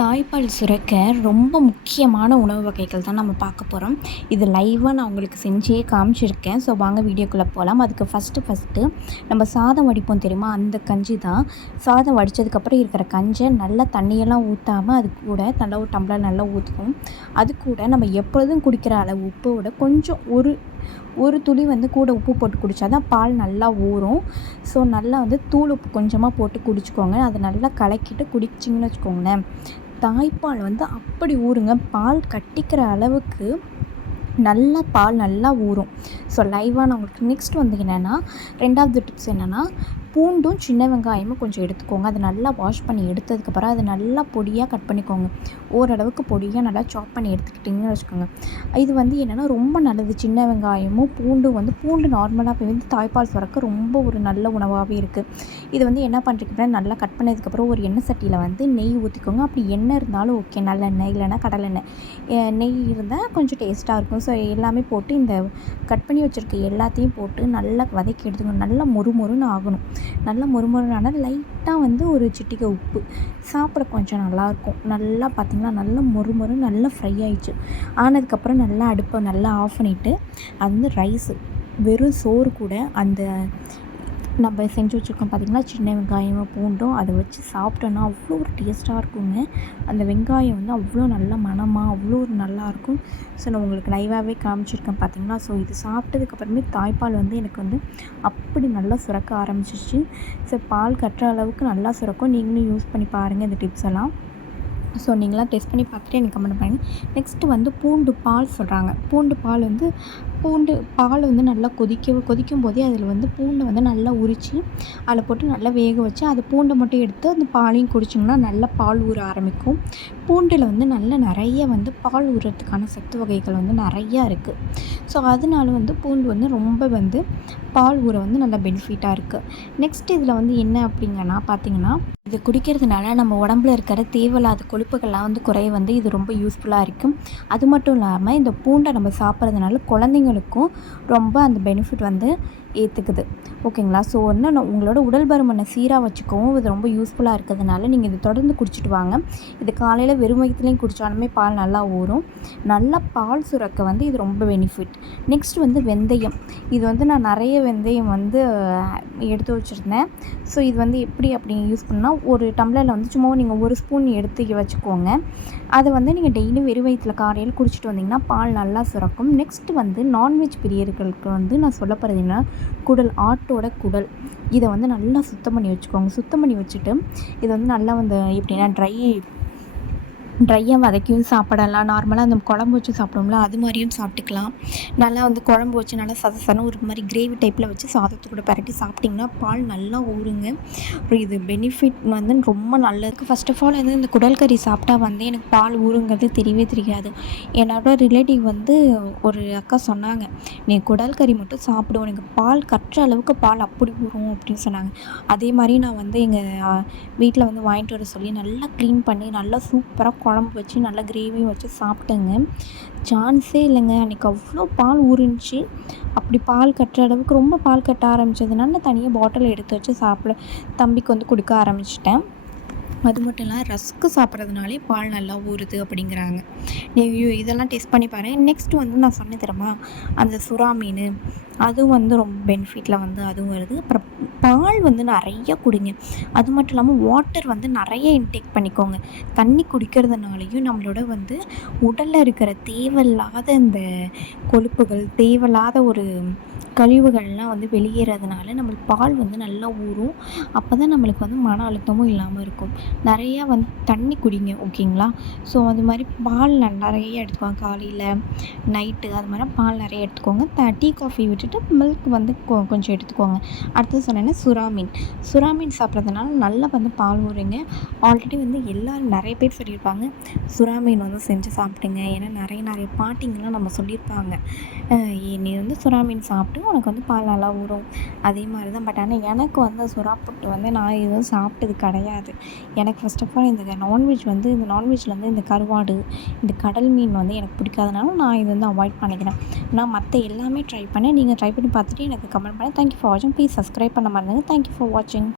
தாய்ப்பால் சுரக்க ரொம்ப முக்கியமான உணவு வகைகள் தான் நம்ம பார்க்க போகிறோம். இது லைவாக நான் உங்களுக்கு செஞ்சே காமிச்சிருக்கேன். ஸோ வாங்க வீடியோக்குள்ளே போகலாம். அதுக்கு ஃபஸ்ட்டு நம்ம சாதம் வடிப்போம் தெரியுமா? அந்த கஞ்சி தான். சாதம் வடித்ததுக்கப்புறம் இருக்கிற கஞ்சை நல்லா தண்ணியெல்லாம் ஊற்றாமல் அது கூட நல்லா ஒரு டம்ளர் நல்லா ஊற்றணும். அது கூட நம்ம எப்பொழுதும் குடிக்கிற அளவு உப்பை விட கொஞ்சம் ஒரு துளி கூட உப்பு போட்டு குடித்தா தான் பால் நல்லா ஊறும். ஸோ நல்லா தூள் உப்பு கொஞ்சமாக போட்டு குடிச்சிக்கோங்க. அதை நல்லா கலக்கிட்டு குடிச்சிங்கன்னு வச்சுக்கோங்களேன், தாய்ப்பால் அப்படி ஊறுங்க. பால் கட்டிக்கிற அளவுக்கு நல்லா பால் நல்லா ஊறும். ஸோ லைவாக நான் உங்களுக்கு நெக்ஸ்ட் என்னென்னா, 2வது டிப்ஸ் என்னென்னா, பூண்டும் சின்ன வெங்காயமும் கொஞ்சம் எடுத்துக்கோங்க. அதை நல்லா வாஷ் பண்ணி எடுத்ததுக்கப்புறம் அதை நல்லா பொடியாக கட் பண்ணிக்கோங்க. ஓரளவுக்கு பொடியாக நல்லா சாப் பண்ணி எடுத்துக்கிட்டிங்கன்னு வச்சுக்கோங்க. இது என்னென்னா ரொம்ப நல்லது. சின்ன வெங்காயமும் பூண்டு நார்மலாக தாய்ப்பால் சுரக்க ரொம்ப ஒரு நல்ல உணவாகவே இருக்குது. இது என்ன பண்ணுறீங்கன்னா, நல்லா கட் பண்ணதுக்கப்புறம் ஒரு எண்ணெய் சட்டியில் நெய் ஊற்றிக்கோங்க. அப்படி எண்ணெய் இருந்தாலும் ஓகே, நல்லெண்ணெய் இல்லைன்னா கடலெண்ணெய். நெய் இருந்தால் கொஞ்சம் டேஸ்ட்டாக இருக்கும். ஸோ எல்லாமே போட்டு இந்த கட் பண்ணி வச்சுருக்க எல்லாத்தையும் போட்டு நல்லா வதக்கி எடுத்துக்கணும். நல்லா மொறுமொறுன்னு ஆகணும். நல்லா மொறுமொறுனால லைட்டாக ஒரு சிட்டிகை உப்பு, சாப்பிட கொஞ்சம் நல்லாயிருக்கும். நல்லா பார்த்திங்கன்னா நல்லா மொறுமொறு நல்லா ஃப்ரை ஆகிடுச்சு. ஆனதுக்கப்புறம் நல்லா அடுப்பை நல்லா ஆஃப் பண்ணிவிட்டு அது ரைஸு வெறும் சோறு கூட அந்த நம்ம செஞ்சு வச்சுருக்கோம் பார்த்திங்களா, சின்ன வெங்காயமும் பூண்டும் அதை வச்சு சாப்பிட்டோன்னா அவ்வளோ ஒரு டேஸ்ட்டாக இருக்குங்க. அந்த வெங்காயம் அவ்வளோ நல்ல மணமாக அவ்வளோ ஒரு நல்லாயிருக்கும். ஸோ நான் உங்களுக்கு லைவாகவே காமிச்சிருக்கேன் பார்த்திங்களா. ஸோ இது சாப்பிட்டதுக்கப்புறமே தாய்ப்பால் எனக்கு அப்படி நல்லா சுரக்க ஆரம்பிச்சிச்சு. ஸோ பால் கட்டுற அளவுக்கு நல்லா சுரக்கும். நீங்களும் யூஸ் பண்ணி பாருங்கள் இந்த டிப்ஸ் எல்லாம். ஸோ நீங்களாம் டெஸ்ட் பண்ணி பார்த்துட்டு எனக்கு கமெண்ட் பண்ணுங்கள். நெக்ஸ்ட்டு பூண்டு பால் சொல்கிறாங்க. பூண்டு பால் நல்லா கொதிக்கும் போதே அதில் பூண்டை நல்லா உரித்து அதில் போட்டு நல்லா வேக வச்சு அது பூண்டை மட்டும் எடுத்து அந்த பாலையும் குடிச்சிங்கன்னா நல்லா பால் ஊற ஆரம்பிக்கும். பூண்டில் நல்லா நிறைய பால் ஊறுறதுக்கான சத்து வகைகள் நிறையா இருக்குது. ஸோ அதனால பூண்டு ரொம்ப பால் ஊற நல்லா பெனிஃபிட்டாக இருக்குது. நெக்ஸ்ட் இதில் என்ன அப்படிங்கன்னா பார்த்திங்கன்னா, இது குடிக்கிறதுனால நம்ம உடம்புல இருக்கிற தேவையில்லாத கொழுப்புகள்லாம் குறைய இது ரொம்ப யூஸ்ஃபுல்லாக இருக்கும். அது மட்டும் இல்லாமல் இந்த பூண்டை நம்ம சாப்பிட்றதுனால குழந்தைங்களுக்கும் ரொம்ப அந்த பெனிஃபிட் ஏற்றுக்குது. ஓகேங்களா. ஸோ உங்களோட உடல் பருமனை சீராக வச்சுக்கவும் இது ரொம்ப யூஸ்ஃபுல்லாக இருக்கிறதுனால நீங்கள் இதை தொடர்ந்து குடிச்சிட்டு வாங்க. இது காலையில் வெறும் வயிற்றுலையும் குடித்தாலுமே பால் நல்லா ஊறும். நல்லா பால் சுரக்க இது ரொம்ப பெனிஃபிட். நெக்ஸ்ட் வெந்தயம். இது நான் நிறைய வெந்தயம் எடுத்து வச்சுருந்தேன். ஸோ இது எப்படி அப்படி யூஸ் பண்ணால், ஒரு டம்ளரில் சும்மா நீங்கள் ஒரு ஸ்பூன் எடுத்து வச்சுக்கோங்க. அதை நீங்கள் டெய்லியும் வெறும் வயிற்றில் காலையில் குடிச்சிட்டு வந்தீங்கன்னா பால் நல்லா சுரக்கும். நெக்ஸ்ட்டு நான்வெஜ் பிரியர்களுக்கு நான் சொல்ல போகிறது என்ன, குடல், ஆட்டோட குடல், இதை நல்லா சுத்தம் பண்ணி வச்சுக்கோங்க. சுத்தம் பண்ணி வச்சுட்டு இது நல்லா எப்படின்னா ட்ரையாக வதக்கியும் சாப்பிடலாம். நார்மலாக அந்த குழம்பு வச்சு சாப்பிடுவோம்ல, அது மாதிரியும் சாப்பிட்டுக்கலாம். நல்லா குழம்பு வச்சு நல்லா சதசன ஒரு மாதிரி கிரேவி டைப்பில் வச்சு சாதத்து கூட பரட்டி சாப்பிட்டிங்கன்னா பால் நல்லா ஊறுங்க. இது பெனிஃபிட் ரொம்ப நல்லது. ஃபர்ஸ்ட் ஆஃப் ஆல் இந்த குடல் கறி சாப்பிட்டா எனக்கு பால் ஊறுங்கிறது தெரியவே தெரியாது. என்னோட ரிலேட்டிவ் ஒரு அக்கா சொன்னாங்க, நீ குடல் கறி மட்டும் சாப்பிடுவோம், எனக்கு பால் கட்டுற அளவுக்கு பால் அப்படி ஊறும் அப்படின்னு சொன்னாங்க. அதே மாதிரி நான் எங்கள் வீட்டில் வாங்கிட்டு வர சொல்லி நல்லா க்ளீன் பண்ணி நல்லா சூப்பராக குழம்பு வச்சு நல்லா கிரேவியும் வச்சு சாப்பிட்டேங்க. சான்ஸே இல்லைங்க. அன்றைக்கி அவ்வளோ பால் ஊறிஞ்சி. அப்படி பால் கட்டுற அளவுக்கு ரொம்ப பால் கட்ட ஆரம்பித்ததுனால தனியாக பாட்டில் எடுத்து வச்சு தம்பிக்கு கொடுக்க ஆரம்பிச்சிட்டேன். அது மட்டும் இல்லை, ரஸ்க்கு சாப்பிட்றதுனாலே பால் நல்லா ஊறுது அப்படிங்கிறாங்க. நீங்கள் இதெல்லாம் டெஸ்ட் பண்ணி பாருங்கள். நெக்ஸ்ட் நான் சொன்னேன் தெரியுமா, அந்த சுறா மீன், அதுவும் ரொம்ப பெனிஃபிட்டில் அதுவும் வருது. அப்புறம் பால் நிறைய குடிங்க. அது மட்டும் இல்லாமல் வாட்டர் நிறைய இன்டேக் பண்ணிக்கோங்க. தண்ணி குடிக்கிறதுனாலையும் நம்மளோட உடலில் இருக்கிற தேவையில்லாத இந்த கொழுப்புகள், தேவையில்லாத ஒரு கழிவுகள்லாம் வெளியேறதுனால நம்மளுக்கு பால் நல்லா ஊறும். அப்போ தான் நம்மளுக்கு மன அழுத்தமும் இல்லாமல் இருக்கும். நிறையா தண்ணி குடிங்க. ஓகேங்களா. ஸோ அது மாதிரி பால் நிறைய எடுத்துக்கோங்க. காலையில், நைட்டு, அது மாதிரி பால் நிறைய எடுத்துக்கோங்க. டீ காஃபி விட்டுட்டு மில்க் கொஞ்சம் எடுத்துக்கோங்க. அடுத்தது சொன்னேன்னா சுறா மீன் சாப்பிட்றதுனால நல்லா பால் ஊறுங்க. ஆல்ரெடி எல்லோரும் நிறைய பேர் சொல்லியிருப்பாங்க, சுறா மீன் செஞ்சு சாப்பிடுங்க. ஏன்னா நிறைய பாட்டிங்கெலாம் நம்ம சொல்லியிருப்பாங்க, நீ சுறா மீன் சாப்பிட்டு உனக்கு பால் நல்லா ஊறும். அதே மாதிரி தான். பட் ஆனால் எனக்கு சுறா புட்டு நான் எதுவும் சாப்பிட்டது கிடையாது. எனக்கு ஃபர்ஸ்ட் ஆஃப் ஆல் இந்த நான்வெஜ் இந்த நான்வெஜ்ஜில் இந்த கருவாடு, இந்த கடல் மீன் எனக்கு பிடிக்காதனால நான் இது அவாய்ட் பண்ணிக்கிறேன். நான் மற்ற எல்லாமே ட்ரை பண்ணேன். நீங்கள் ட்ரை பண்ணி பார்த்துட்டு எனக்கு கமெண்ட் பண்ணேன். தேங்க்யூ ஃபார் வாட்சிங். ப்ளீஸ் சப்ஸ்கிரைப் பண்ண மறந்துங்க. தேங்க்யூ ஃபார் வாட்சிங்.